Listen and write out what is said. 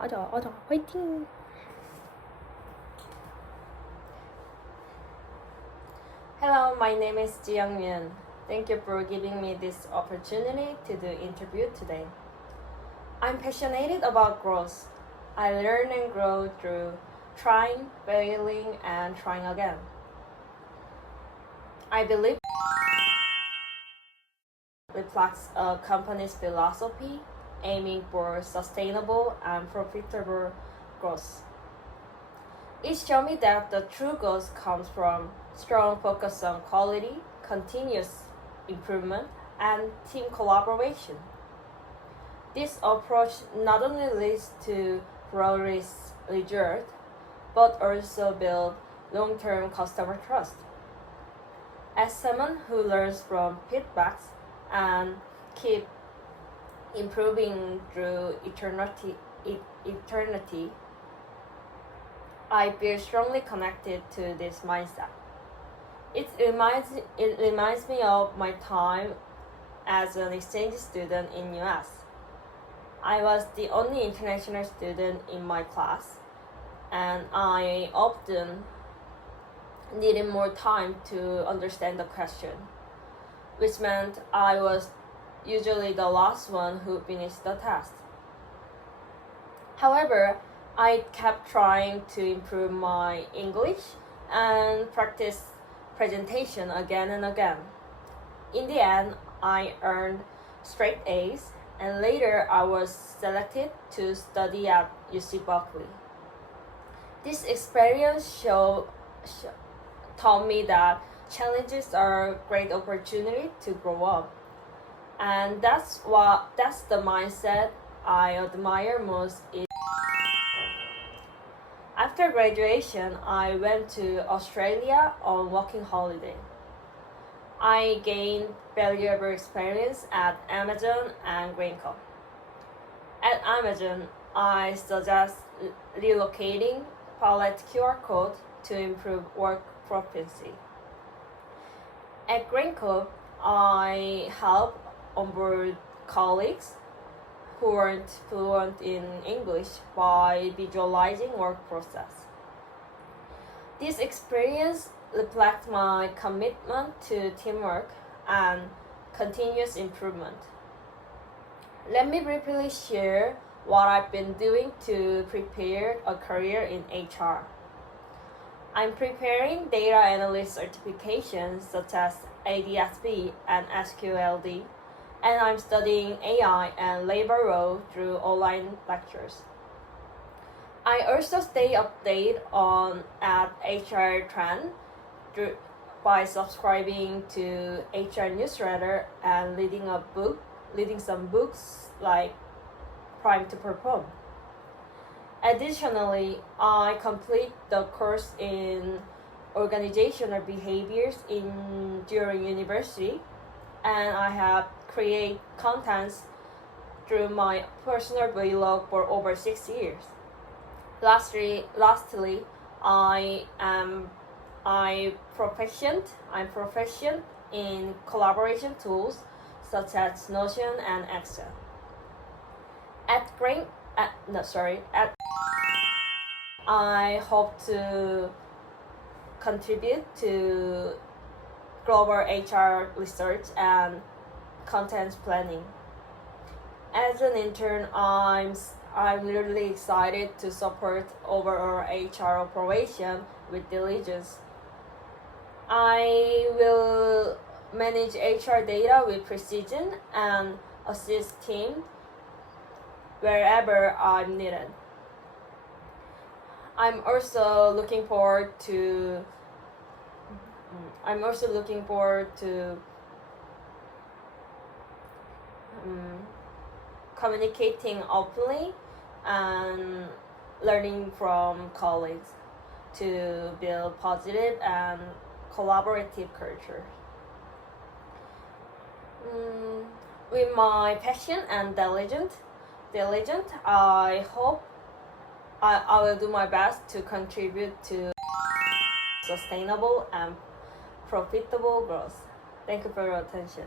아자 화이팅. Hello, my name is Jiyoungmyeon. Thank you for giving me this opportunity to do interview today. I'm passionate about growth. I learn and grow through trying, failing, and trying again. I believe reflects a company's philosophy aiming for sustainable and profitable growth. It showed me that the true growth comes from strong focus on quality, continuous improvement, and team collaboration. This approach not only leads to flawless results, but also builds long-term customer trust. As someone who learns from feedbacks and keep improving through eternity, I feel strongly connected to this mindset. It reminds me of my time as an exchange student in US. I was the only international student in my class, and I often needed more time to understand the question, which meant I was usually the last one who finished the test. However, I kept trying to improve my English and practice presentation again and again. In the end, I earned straight A's, and later I was selected to study at UC Berkeley. This experience taught me that challenges are a great opportunity to grow up. And that's the mindset I admire most. After graduation, I went to Australia on working holiday. I gained valuable experience at Amazon and Greenco. At Amazon, I suggest relocating palette QR code to improve work proficiency. At Greenco, I help onboard colleagues who weren't fluent in English by visualizing work process. This experience reflects my commitment to teamwork and continuous improvement. Let me briefly share what I've been doing to prepare a career in HR. I'm preparing data analyst certifications such as ADSB and SQLD, and I'm studying AI and labor law through online lectures. I also stay updated at HR trend by subscribing to HR newsletter and reading some books like Prime to Perform. Additionally, I complete the course in organizational behaviors during university, and I have created contents through my personal vlog for over 6 years. Lastly, I'm proficient in collaboration tools such as Notion and Excel. I hope to contribute to global HR research and content planning. As an intern, I'm really excited to support overall HR operation with diligence. I will manage HR data with precision and assist team wherever I'm needed. I'm also looking forward to communicating openly and learning from colleagues to build positive and collaborative culture. With my passion and diligence, I hope I will do my best to contribute to sustainable and profitable growth. Thank you for your attention.